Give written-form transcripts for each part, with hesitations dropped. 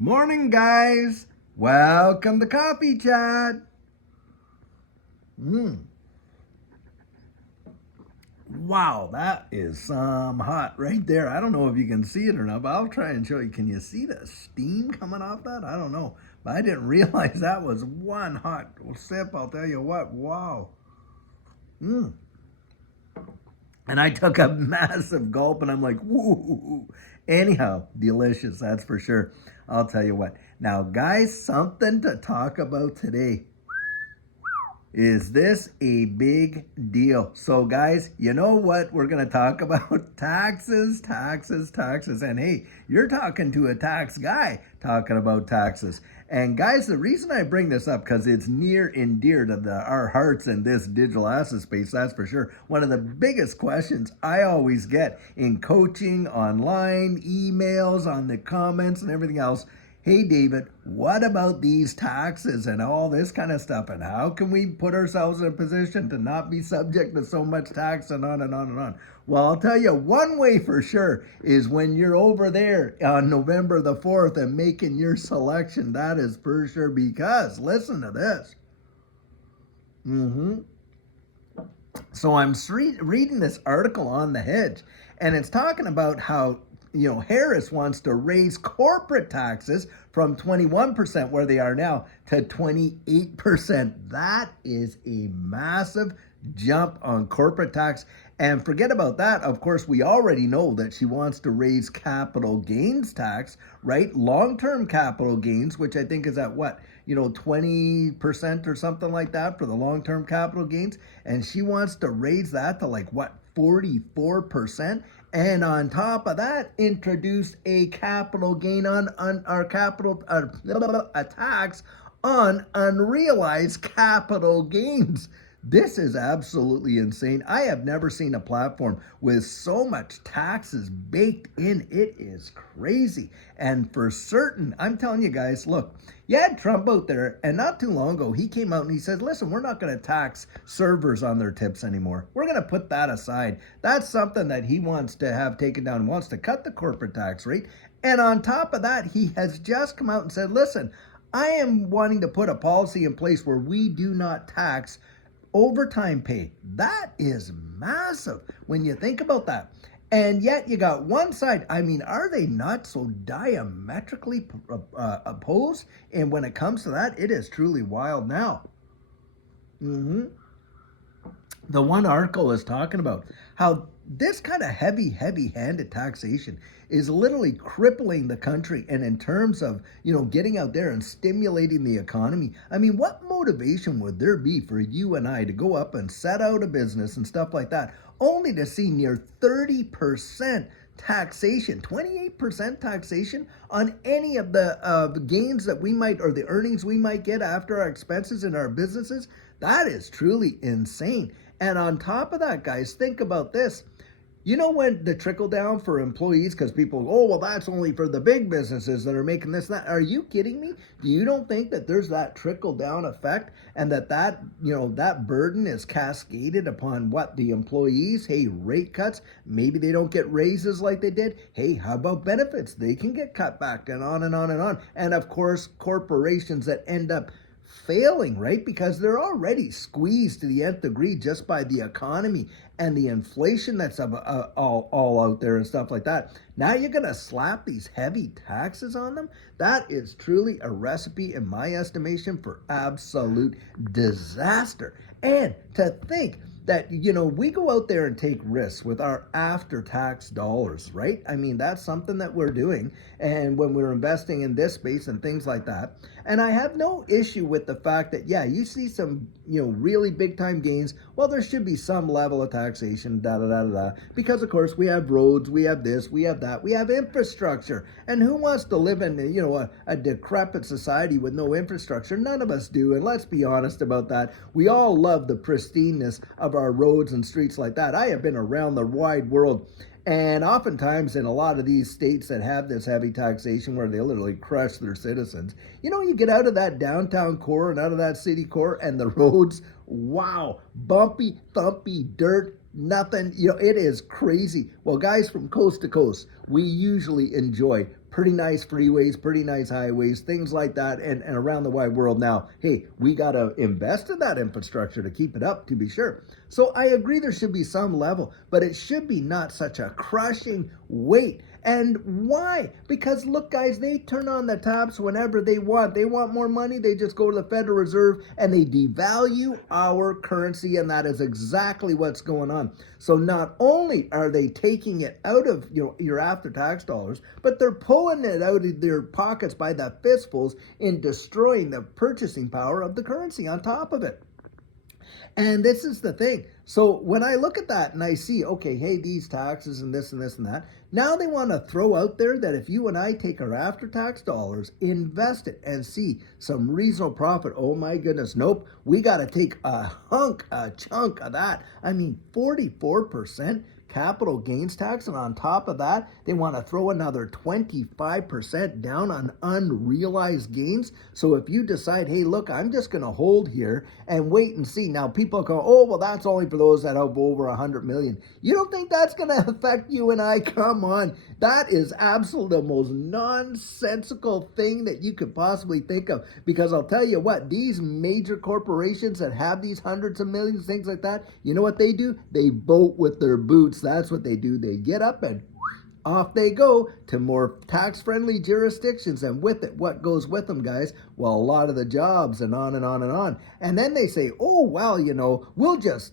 Morning, guys. Welcome to Coffee Chat. Wow, that is some hot right there. I don't know if you can see it or not, but I'll try and show you. Can you see the steam coming off that? I don't know, but I didn't realize that was one hot sip. I'll tell you what. Wow. And I took a massive gulp and I'm like, woo. Anyhow, delicious, that's for sure. I'll tell you what. Now, guys, something to talk about today. Is this a big deal? So, guys, you know what we're going to talk about? Taxes, taxes, taxes. And hey, you're talking to a tax guy talking about taxes. And guys, the reason I bring this up, because it's near and dear to our hearts in this digital asset space, that's for sure. One of the biggest questions I always get in coaching, online, emails, on the comments and everything else. Hey, David, what about these taxes and all this kind of stuff? And how can we put ourselves in a position to not be subject to so much tax and on and on and on? Well, I'll tell you one way for sure is when you're over there on November the 4th and making your selection. That is for sure, because listen to this. So I'm reading this article on the Hedge, and it's talking about how Harris wants to raise corporate taxes from 21% where they are now to 28%. That is a massive jump on corporate tax. And forget about that. Of course, we already know that she wants to raise capital gains tax, right? Long-term capital gains, which I think is at what? 20% or something like that for the long-term capital gains. And she wants to raise that to like what? 44%. And on top of that, introduce a capital gain on our capital, a tax on unrealized capital gains. This is absolutely insane. I have never seen a platform with so much taxes baked in. It is crazy. And for certain, I'm telling you guys, look, you had Trump out there, and not too long ago, he came out and he said, listen, we're not going to tax servers on their tips anymore. We're going to put that aside. That's something that he wants to have taken down, wants to cut the corporate tax rate. And on top of that, he has just come out and said, listen, I am wanting to put a policy in place where we do not tax overtime pay. That is massive when you think about that. And yet you got one side. I mean, are they not so diametrically opposed? And when it comes to that, it is truly wild now. The one article is talking about how this kind of heavy-handed taxation is literally crippling the country. And in terms of, getting out there and stimulating the economy, I mean, what motivation would there be for you and I to go up and set out a business and stuff like that, only to see near 30% taxation, 28% taxation on any of the gains that we might, or the earnings we might get after our expenses in our businesses? That is truly insane. And on top of that, guys, think about this. When the trickle down for employees, because people, oh, well, that's only for the big businesses that are making this, that. Are you kidding me? You don't think that there's that trickle down effect, and that burden is cascaded upon what? The employees? Hey, rate cuts. Maybe they don't get raises like they did. Hey, how about benefits? They can get cut back, and on and on and on. And of course, corporations that end up failing, right? Because they're already squeezed to the nth degree just by the economy and the inflation that's all out there and stuff like that. Now you're going to slap these heavy taxes on them? That is truly a recipe, in my estimation, for absolute disaster. And to think that, we go out there and take risks with our after-tax dollars, right? I mean, that's something that we're doing. And when we're investing in this space and things like that. And I have no issue with the fact that, yeah, you see some, really big time gains. Well, there should be some level of taxation, because of course we have roads, we have this, we have that, we have infrastructure. And who wants to live in, a decrepit society with no infrastructure? None of us do. And let's be honest about that. We all love the pristineness of our roads and streets like that. I have been around the wide world, and oftentimes in a lot of these states that have this heavy taxation where they literally crush their citizens, you get out of that downtown core and out of that city core, and the roads, wow, bumpy, thumpy, dirt, nothing. It is crazy. Well, guys, from coast to coast, we usually enjoy pretty nice freeways, pretty nice highways, things like that, and around the wide world now. Hey, we got to invest in that infrastructure to keep it up, to be sure. So I agree there should be some level, but it should be not such a crushing weight. And why? Because look, guys, they turn on the taps whenever they want. They want more money, they just go to the Federal Reserve and they devalue our currency, and that is exactly what's going on. So not only are they taking it out of your after-tax dollars, but they're pulling it out of their pockets by the fistfuls in destroying the purchasing power of the currency on top of it. And this is the thing. So when I look at that and I see, okay, hey, these taxes and this and this and that, now they want to throw out there that if you and I take our after-tax dollars, invest it, and see some reasonable profit, oh my goodness, nope, we got to take a chunk of that. I mean, 44% capital gains tax, and on top of that, they want to throw another 25% down on unrealized gains. So if you decide, hey, look, I'm just going to hold here and wait and see. Now people go, oh, well, that's only for those that have over 100 million. You don't think that's going to affect you and I? Come on. That is absolutely the most nonsensical thing that you could possibly think of. Because I'll tell you what, these major corporations that have these hundreds of millions, things like that, you know what they do? They vote with their boots. That's what they do. They get up and off they go to more tax-friendly jurisdictions, and with it, what goes with them, guys? Well, a lot of the jobs, and on and on and on. And then they say, oh, well, we'll just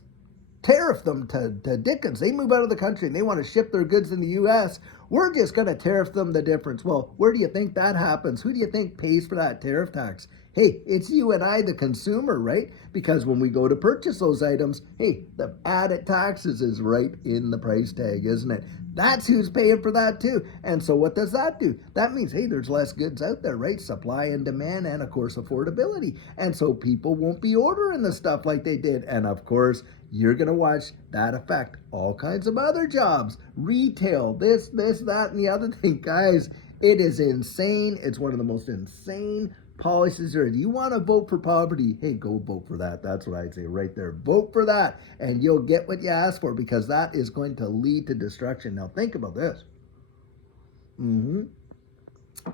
tariff them to Dickens. They move out of the country and they want to ship their goods in the U.S. We're just going to tariff them the difference. Well, where do you think that happens? Who do you think pays for that tariff tax? Hey, it's you and I, the consumer, right? Because when we go to purchase those items, hey, the added taxes is right in the price tag, isn't it? That's who's paying for that too. And so what does that do? That means, hey, there's less goods out there, right? Supply and demand, and of course, affordability. And so people won't be ordering the stuff like they did. And of course, you're going to watch that affect all kinds of other jobs, retail, this, that, and the other thing. Guys, it is insane. It's one of the most insane policies there. Do you want to vote for poverty? Hey, go vote for that. That's what I'd say right there. Vote for that, and you'll get what you ask for, because that is going to lead to destruction. Now, think about this.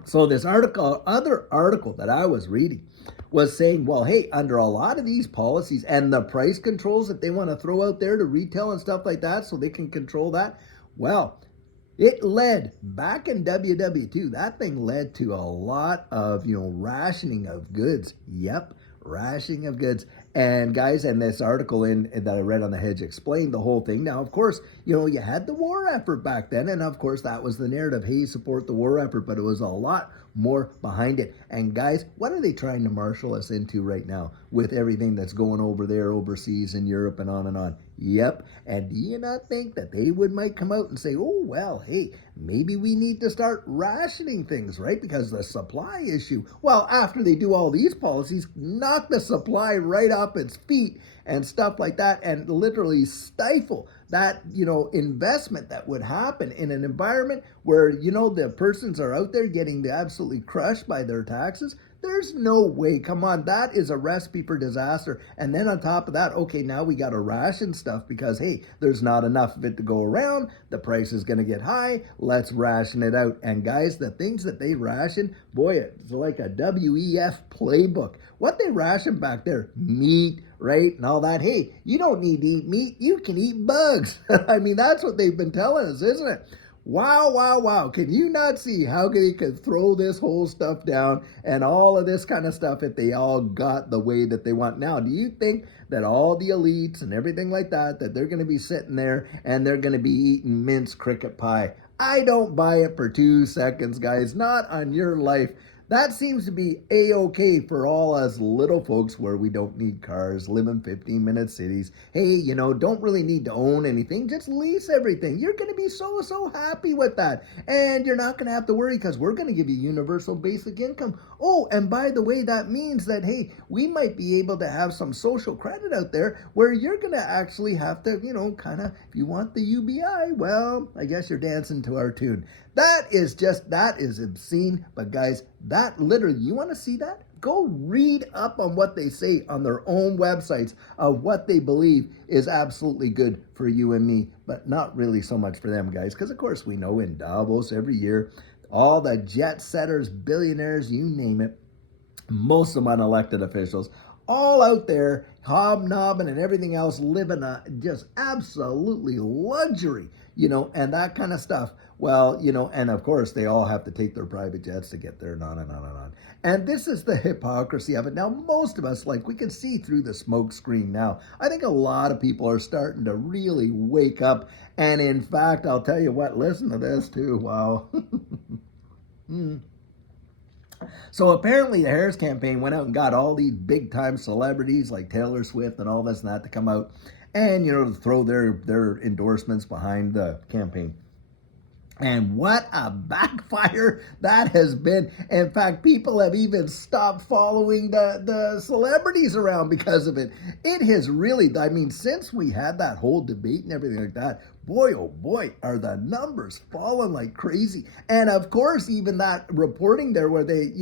So this other article that I was reading was saying, well, hey, under a lot of these policies and the price controls that they want to throw out there to retail and stuff like that so they can control that, well, it led, back in WW2, that thing led to a lot of, rationing of goods. Yep, rationing of goods. And guys, and this article that I read on The Hedge explained the whole thing. Now, of course, you had the war effort back then, and of course that was the narrative. Hey, support the war effort, but it was a lot more behind it. And guys, what are they trying to marshal us into right now with everything that's going over there overseas in Europe and on and on? Yep. And do you not think that they might come out and say, oh, well, hey, maybe we need to start rationing things, right? Because the supply issue, well, after they do all these policies, knock the supply right off its feet and stuff like that, and literally stifle that, investment that would happen in an environment where, the persons are out there getting absolutely crushed by their taxes. There's no way. Come on, that is a recipe for disaster. And then on top of that, okay, now we got to ration stuff because, hey, there's not enough of it to go around. The price is going to get high. Let's ration it out. And guys, the things that they ration, boy, it's like a WEF playbook. What they ration back there, meat, right, and all that. Hey, you don't need to eat meat. You can eat bugs. I mean, that's what they've been telling us, isn't it? Wow, wow, wow. Can you not see how they could throw this whole stuff down and all of this kind of stuff if they all got the way that they want? Now, do you think that all the elites and everything like that they're going to be sitting there and they're going to be eating minced cricket pie? I don't buy it for 2 seconds, guys. Not on your life. That seems to be A-okay for all us little folks where we don't need cars, live in 15-minute cities. Hey, don't really need to own anything. Just lease everything. You're going to be so happy with that. And you're not going to have to worry because we're going to give you universal basic income. Oh, and by the way, that means that, hey, we might be able to have some social credit out there where you're going to actually have to, kind of, if you want the UBI, well, I guess you're dancing to our tune. That is obscene. But guys, that literally, you want to see that? Go read up on what they say on their own websites of what they believe is absolutely good for you and me, but not really so much for them, guys. Because, of course, we know in Davos every year, all the jet setters, billionaires, you name it, most of them unelected officials, all out there hobnobbing and everything else, living a just absolutely luxury, and that kind of stuff. Well, and of course they all have to take their private jets to get there, and on and on and on. And this is the hypocrisy of it. Now, most of us, like, we can see through the smoke screen now. I think a lot of people are starting to really wake up. And in fact, I'll tell you what, listen to this too. Wow. So apparently the Harris campaign went out and got all these big time celebrities like Taylor Swift and all this and that to come out and, to throw their endorsements behind the campaign. And what a backfire that has been. In fact, people have even stopped following the celebrities around because of it. It has really, since we had that whole debate and everything like that, boy, oh boy, are the numbers falling like crazy. And of course, even that reporting there where they,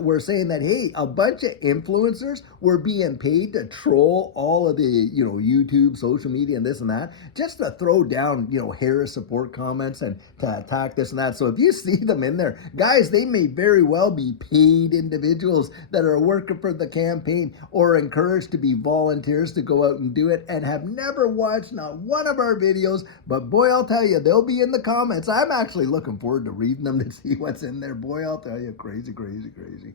were saying that, hey, a bunch of influencers were being paid to troll all of the, YouTube, social media, and this and that, just to throw down, Harris support comments and to attack this and that. So if you see them in there, guys, they may very well be paid individuals that are working for the campaign or encouraged to be volunteers to go out and do it and have never watched not one of our videos. But boy, I'll tell you, they'll be in the comments. I'm actually looking forward to reading them to see what's in there. Boy, I'll tell you, crazy, crazy, crazy.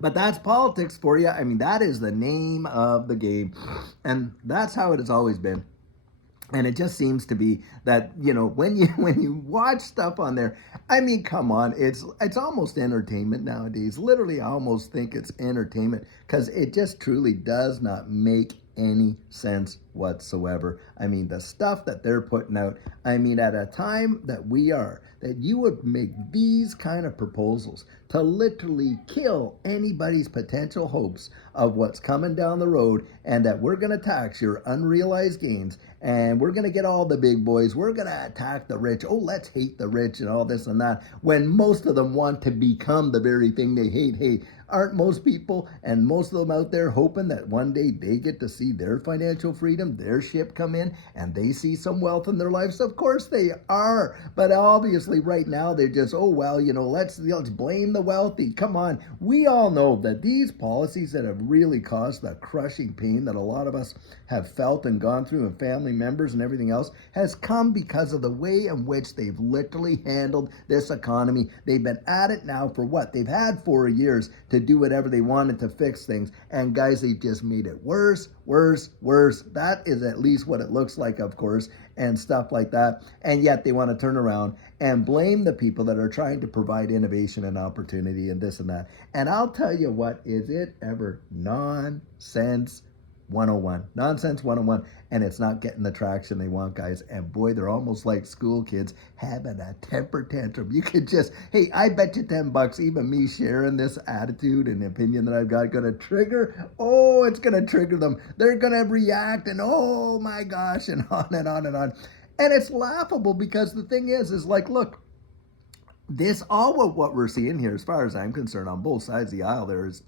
But that's politics for you. That is the name of the game. And that's how it has always been. And it just seems to be that, when you watch stuff on there, come on, it's almost entertainment nowadays. Literally, I almost think it's entertainment because it just truly does not make any sense whatsoever. The stuff that they're putting out, at a time that you would make these kind of proposals to literally kill anybody's potential hopes of what's coming down the road, and that we're going to tax your unrealized gains, and we're going to get all the big boys, we're going to attack the rich, let's hate the rich and all this and that, when most of them want to become the very thing they hate. Hey, aren't most people and most of them out there hoping that one day they get to see their financial freedom, their ship come in, and they see some wealth in their lives? Of course they are. But obviously right now they're just, let's blame the wealthy. Come on. We all know that these policies that have really caused the crushing pain that a lot of us have felt and gone through, and family members and everything else, has come because of the way in which they've literally handled this economy. They've been at it now for what? They've had 4 years to do whatever they wanted to fix things. And guys, they just made it worse, worse, worse. That is at least what it looks like, of course, and stuff like that. And yet they want to turn around and blame the people that are trying to provide innovation and opportunity and this and that. And I'll tell you what, is it ever nonsense 101. Nonsense 101. And it's not getting the traction they want, guys. And boy, they're almost like school kids having a temper tantrum. You could just, hey, I bet you $10, even me sharing this attitude and opinion that I've got, gonna trigger. Oh, it's gonna trigger them. They're gonna react and oh my gosh, and on and on and on. And it's laughable because the thing is like, look, this, all of what we're seeing here, as far as I'm concerned, on both sides of the aisle, there is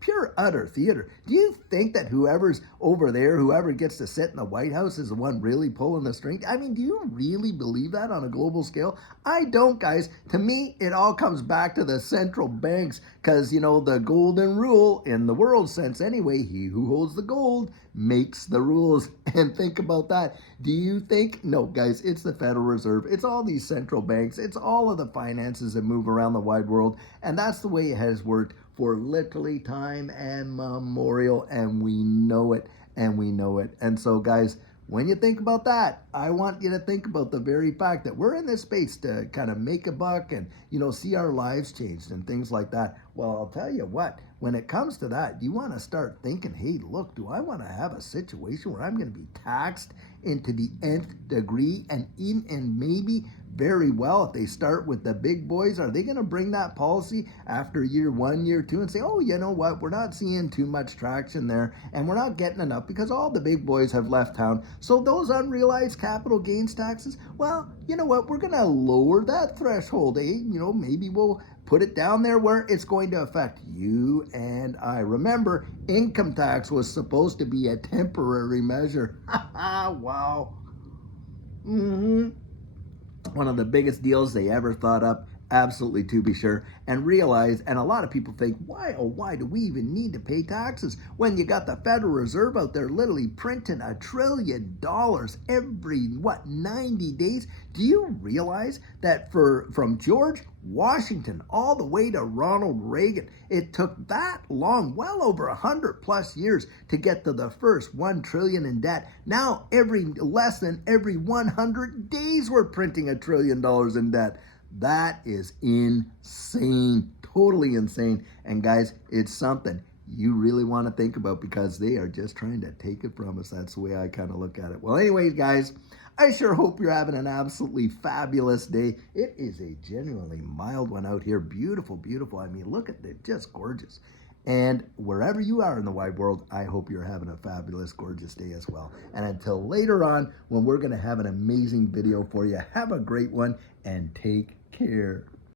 pure utter theater. Do you think that whoever's over there, whoever gets to sit in the White House, is the one really pulling the string? Do you really believe that on a global scale? I don't, guys. To me, it all comes back to the central banks, because, the golden rule, in the world sense anyway, he who holds the gold makes the rules. And think about that. Do you think? No, guys, it's the Federal Reserve. It's all these central banks. It's all of the finances that move around the wide world. And that's the way it has worked for literally time and memorial. And we know it. And we know it. And so, guys, when you think about that, I want you to think about the very fact that we're in this space to kind of make a buck and, see our lives changed and things like that. Well, I'll tell you what, when it comes to that, you want to start thinking, hey, look, do I want to have a situation where I'm going to be taxed into the nth degree, and maybe very well, if they start with the big boys, are they going to bring that policy after year 1, year 2 and say, oh, you know what, we're not seeing too much traction there and we're not getting enough because all the big boys have left town. So those unrealized capital gains taxes, well, you know what, we're going to lower that threshold, maybe we'll put it down there where it's going to affect you and I. Remember, income tax was supposed to be a temporary measure. Wow. one of the biggest deals they ever thought up, absolutely, to be sure. And realize, and a lot of people think, why, oh why do we even need to pay taxes when you got the Federal Reserve out there literally printing $1 trillion every 90 days? Do you realize that from George Washington all the way to Ronald Reagan, it took that long, well over 100+ years, to get to the first 1 trillion in debt? Now less than every 100 days we're printing $1 trillion in debt. That is insane, totally insane. And guys, it's something you really want to think about, because they are just trying to take it from us. That's the way I kind of look at it. Well, anyways, guys, I sure hope you're having an absolutely fabulous day. It is a genuinely mild one out here. Beautiful, beautiful. I mean, look at it, just gorgeous. And wherever you are in the wide world, I hope you're having a fabulous, gorgeous day as well. And until later on, when we're going to have an amazing video for you, have a great one and take care.